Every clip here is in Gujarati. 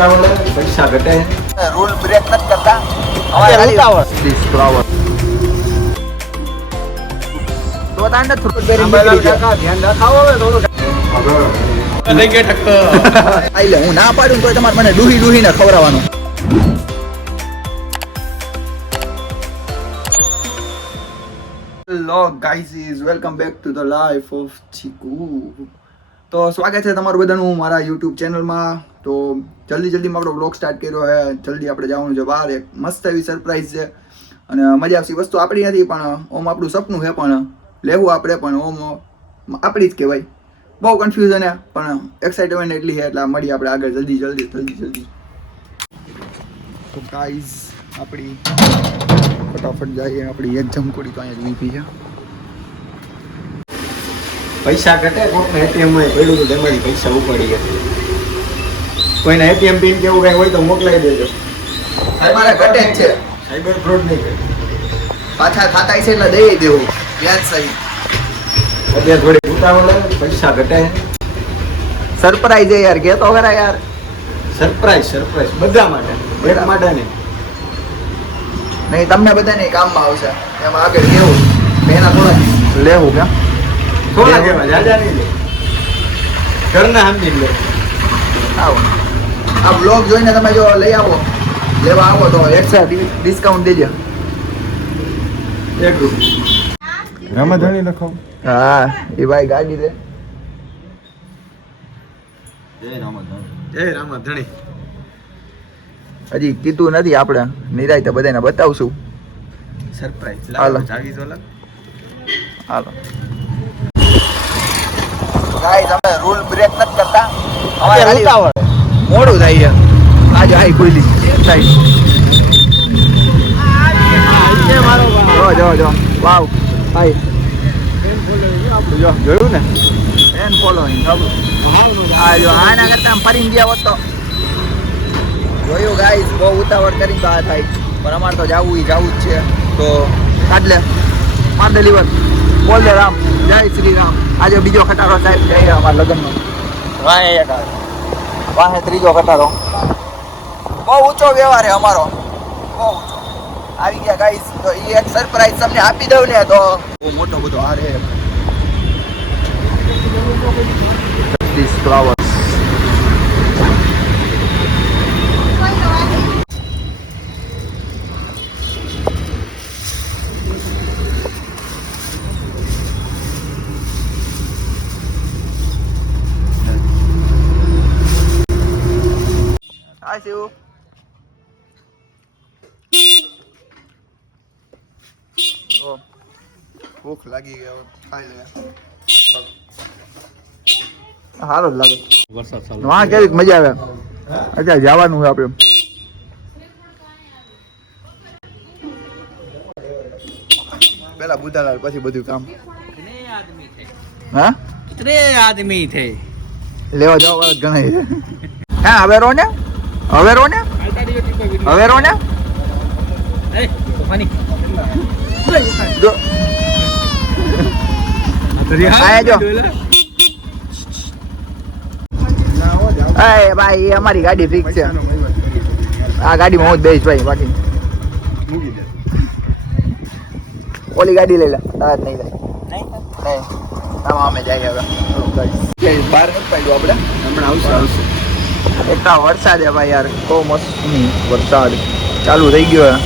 ઉતાવળ પૈસા ઘટે રૂલ બ્રેક નથી કરતા અમારે ઉતાવળ ધીસ ફ્લાવર તો તાંડે થોડું પહેરી નીકળી ગયા ધ્યાન રાખો હવે થોડું લઈ ગયા ટક્કર આઈ લે હું ના પાડું તો તમારે મને ડૂહી ડૂહીને ખવડાવવાનું hello guys is welcome back to the life of Chiku તો સ્વાગત છે તમારું બધાનું મારા યુટ્યુબ ચેનલમાં તો જલ્દીમાં આપણો બ્લોગ સ્ટાર્ટ કર્યો છે જલ્દી આપણે જવાનું છે બહાર એક મસ્ત એવી સરપ્રાઈઝ છે અને મજા આવશે વસ્તુ આપણી નથી પણ ઓમ આપણું સપનું છે પણ લેવું આપણે પણ ઓમ આપણી જ કહેવાય બહુ કન્ફ્યુઝન છે પણ એક્સાઇટમેન્ટ એટલી છે એટલે મળીએ આપણે આગળ જલ્દી તો ગાઈઝ આપણી ફટાફટ જઈએ આપણી એક જમકુડી તો અહીંયા વીપી છે પૈસા ઘટે કોઈને એટીએમ માં પડ્યું તો તેમાંથી પૈસા ઉપાડી ગયા કોઈને એટીએમ પિન કેવું કઈ હોય તો મોકલાવી દેજો સાહેબ મારે ઘટે જ છે સાયબર ફ્રોડ નહીં કરે પાછા ખાતા છે એટલે દઈ દેવું વ્યાજ સહી અત્યારે થોડી ઉતાવળ પૈસા ઘટે સરપ્રાઈઝ યાર કે તો ખરા યાર સરપ્રાઈઝ બધા માટે એક માટે નહીં નહીં તમને બધાને કામમાં આવશે એમાં આગળ કેવું એના થોડા લેવું કે થોડા કેવા જાજા નહીં લે ઘરના સમજી લે આવો આ બ્લોગ જોઈને તમે જો લઈ આવો લેવા આવો તો એક્સ્ટ્રા ડિસ્કાઉન્ટ દેજો એક રૂપિયા રામાધણી લખો હા એ ભાઈ ગાડી લે જય રામાધણી હજી કીધું નથી આપણે નિરાયતે બધાને બતાવશું સરપ્રાઈઝ હાલો. જાગી જો લાગ હાલો ગાઈસ અમે રૂલ બ્રેક નથી કરતા અમારે ઉતાવળ મોડું થાય છે આજે હાઈ ખુલી સાઈડ જો વાવ હાઈ જોયું ને એન ફોલોઈંગ આ જો આના કરતા આમ ફરીને ગયા હોત તો જોયું ગાઈસ બહુ ઉતાવળ કરી બહાર થાય પણ અમારે તો જવું જ છે તો કાઢ લે માર ડિલિવર બોલ દે રામ જય શ્રી રામ આજે બીજો ખટારો સાહેબ જય અમારા લગ્નનો વાહે ત્રીજો ખટારો બહુ ઊંચો વ્યવહાર છે અમારો બહુ ઊંચો આવી ગયા ગાઈસ તો એ એક સરપ્રાઈઝ તમને આપી દઉં ને તો બહુ મોટો બધો હાર છે ધીસ ફ્લાવર્સ Hi, ભૂખ લાગી ગઈ ખાઈ લે સારું જ લાગે વરસાદ ચાલુ વાહ કેવી મજા આવે અત્યારે જવાનું હોય આપણે પેલા બુધાલાલ પછી બધું કામ હા कितने आदमी थे લેવા જવા વાળા જ ઘણા છે હા હવે રો ને જો આયા જો એ ભાઈ એ અમારી ગાડી ફિક્સ છે આ ગાડીમાં હું જ બેસ ભાઈ બાકી ઓલી ગાડી લઈ લે તાર નહીં લે નહીં આમાં અમે જઈએ હવે બહાર નથી પાડ્યું આપણે હમણાં આવશે એટલા વરસાદ છે ભાઈ યાર બહુ મસ્ત વરસાદ ચાલુ થઈ ગયો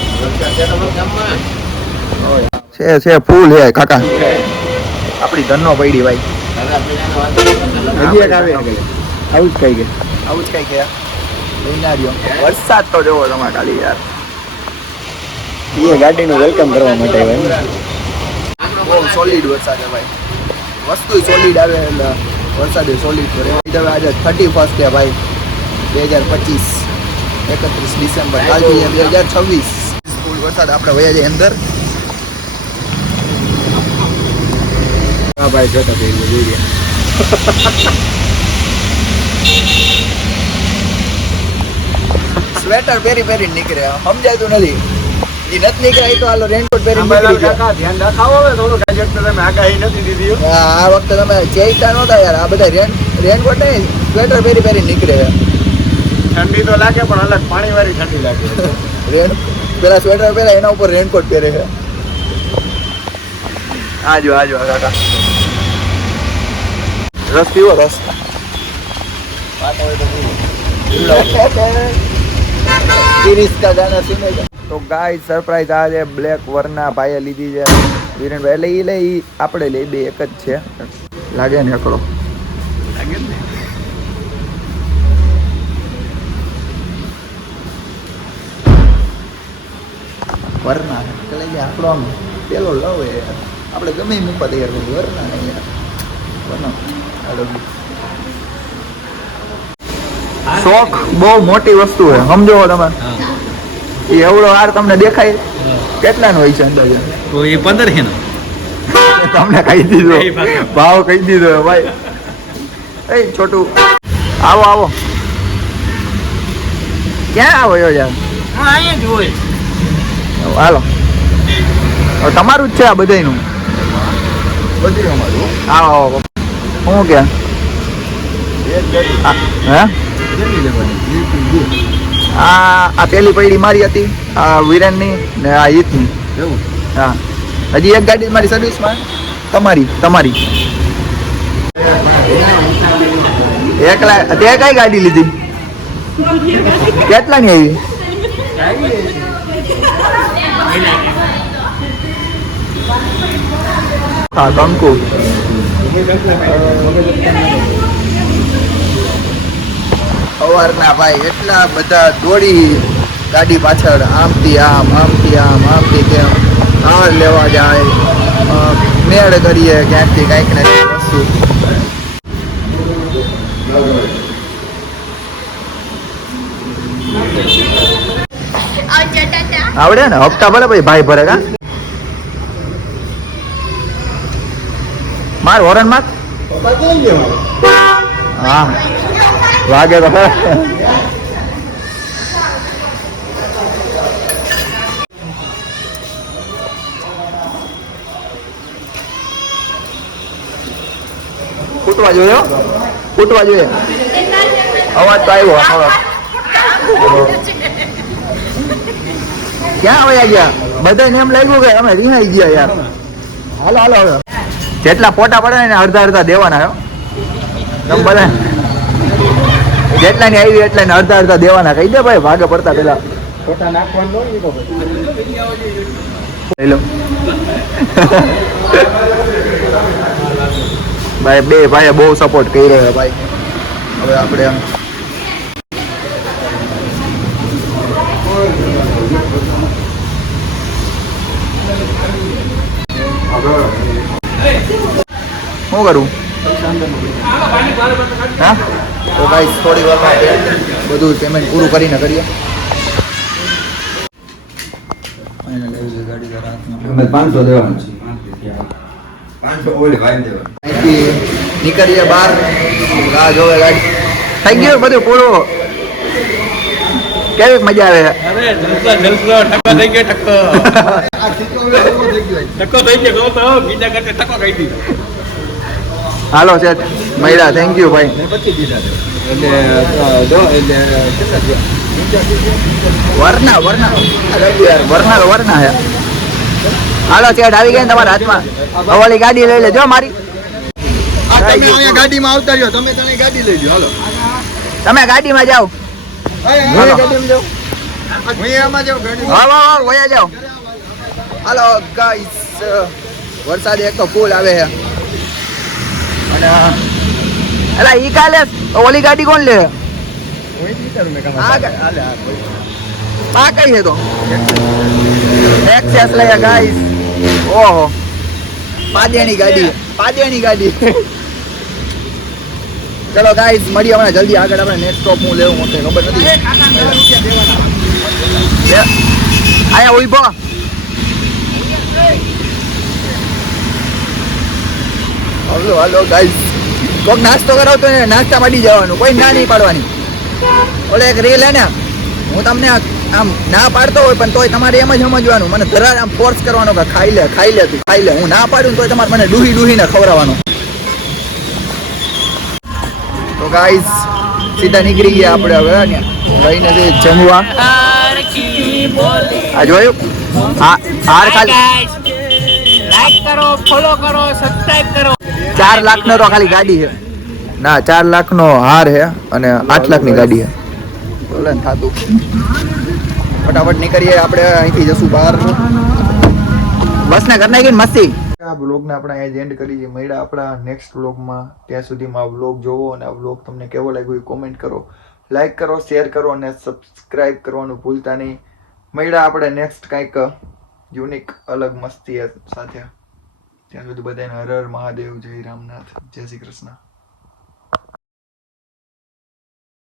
છે ફૂલ છે કાકા આપણી ધનનો પડી ભાઈ હજી એક આવે આવું જ કઈ ગયા લઈને આવ્યો વરસાદ તો જોવો તમારે ખાલી યાર એ ગાડીનું વેલકમ કરવા માટે બહુ સોલિડ વરસાદ છે ભાઈ વસ્તુ સોલિડ આવે એટલે વરસાદ સોલિડ કરે હવે આજે 31 છે ભાઈ 2025 31 ડિસેમ્બર કાલથી 2026 ફૂલ વરસાદ આપણે વયા જઈએ અંદર હા ભાઈ જોતા જોઈ ગયા સ્વેટર પહેરી નીકળે સમજાયતું નથી એ નથી નીકળે તો હાલો રેનકોટ પહેરી નીકળી ગયા ધ્યાન રાખો હવે થોડું કાજે તમે આગાહી નથી દીધી આ વખતે તમે ચેતા નહોતા યાર આ બધા રેનકોટ નહીં સ્વેટર પહેરી નીકળે ઠંડી તો લાગે પણ અલગ પાણીવાળી ઠંડી લાગે. પેલા સ્વેટર પહેરે એના ઉપર રેનકોટ પહેરે છે. આજો કાકા રસ પીવો રસ. તો ગાય સરપ્રાઈઝ આજે બ્લેક વરના ભાઈએ લીધી છે વિરેનભાઈ, એટલે ઈ આપણે લઈ બે એક જ છે લાગે ને એકડો લાગે ને. વરના એટલે કે આપણો આમ પેલો લવ એ આપણે ગમે મૂકવા તૈયાર કરીએ વરના નહીં યાર વરના શોખ બહુ મોટી વસ્તુ છે સમજો તમે. એ એવડો હાર તમને દેખાય કેટલાનો હોય છે અંદાજે? તો એ 15 છે ને. તમને કહી દીધો ભાવ કહી દીધો ભાઈ. એ છોટું આવો ક્યાં આવો યાર? અહીંયા જ હોય. હાલો હવે તમારું જ છે આ બધાયનું? બધું અમારું. આવો શું કે હે? આ પેલી પૈડી મારી હતી આ વિરેનની ને આ ઈદની. હા હજી એક ગાડી મારી સર્વિસમાં તમારી એકલા તે કઈ ગાડી લીધી? કેટલાની આવી? હા કંકુ સવારના ભાઈ એટલા બધા દોડી ગાડી પાછળ આમથી આમથી તેમ હાર લેવા જાય મેળ કરીએ ક્યાંકથી કાંઈક ને કંઈક વસ્તુ. આવડે ને હપ્તા ભલે ભાઈ ભરે કા માર હોરન માં હા વાગે તો ફૂટવા જોઈએ અવાજ તો આવ્યો થોડો. ક્યાં આવ્યા ગયા બધાને એમ લાગ્યું કે અમે રિહાઈ ગયા યાર. હાલો હવે જેટલા ફોટા પડે ને અડધા દેવાના હો તમે બધા જેટલાની આવી એટલા ને અડધા દેવાના કહી દે ભાઈ ભાગે પડતા પેલા ફોટા નાખવાનું લઈ લો ભાઈ બે ભાઈએ બહુ સપોર્ટ કર્યો છે ભાઈ. હવે આપણે આમ શું કરું હા તો ભાઈ થોડી વારમાં બધું પેમેન્ટ પૂરું કરીને કરીએ. અમે 500 દેવાનું છે. 500 ઓલે ભાઈ દેવાનું. અહીંથી નીકળીએ બહાર રાહ જોવે ગાડી થઈ ગયું બધું પૂરું. કેવી મજા આવે? અરે જલસો ટકો થઈ ગયો ટકો થઈ ગયો તો બીજા કરતે ટકો કહી દીધો. હાલો સેટ મહિલા થેન્ક યુ ભાઈ. પછી દીધા એટલે વરના હે. હાલો સેટ આવી ગયા તમારા હાથમાં હવાલી ગાડી લઈ લેજો મારી. તમે અહીંયા ગાડીમાં આવતા રહ્યો તમે તને ગાડી લઈ લો. હાલો તમે ગાડીમાં જાઓ. હાલો વયા જાઓ. હાલો ગાઈસ વરસાદ એક તો ફૂલ આવે છે અને અલા ઈ કાલે ઓલી ગાડી કોણ લે? આ કઈ છે તો એક્સેસ લઈએ ગાઈસ. ઓહો પાદેણી ગાડી ચલો ગાઈસ મળીએ હમણાં જલ્દી આગળ. આપણે નેક્સ્ટ સ્ટોપ હું લેવું મોટે ખબર નથી. આયા ઉભો હાલો ગાઈસ કોક નાસ્તો કરાવતો ને નાસ્તા માંડી જવાનું કોઈ ના નહીં પાડવાની. ઓલે એક રીલ હે ને હું તમને આમ ના પાડતો હોય પણ તોય તમારે એમ જ સમજવાનું મને ધરાર આમ ફોર્સ કરવાનો કે ખાઈ લે તું ખાઈ લે. હું ના પાડું તોય તમારે મને ડૂહીને ખવડાવવાનું. તો ગાઈસ સીધા નીકળી ગયા આપણે હવે લઈને છે જમવા. આ જોયું હાર ખાલી લાઈક કરો, ફોલો કરો, સબસ્ક્રાઇબ કરો. 4 લાખ નો તો ખાલી ગાડી છે ના 4 લાખ નો હાર છે અને 8 લાખ ની ગાડી છે. બોલે ને થાતું ફટાફટ નીકળીએ આપણે અહીંથી જશું બહાર. બસ ને કરી નાખી મસ્તી. આ વ્લોગને આપણે અહીં એન્ડ કરી છે. મળ્યા આપણા નેક્સ્ટ વ્લોગમાં. ત્યાં સુધીમાં આ વ્લોગ જોવો અને આ વ્લોગ તમને કેવો લાગ્યો એ કોમેન્ટ કરો, લાઈક કરો, શેર કરો અને સબસ્ક્રાઇબ કરવાનું ભૂલતા નહીં. મળ્યા આપણે નેક્સ્ટ કંઈક યુનિક અલગ મસ્તી સાથે. ત્યાં સુધી બધાને હર હર મહાદેવ, જય રામનાથ, જય શ્રી કૃષ્ણ.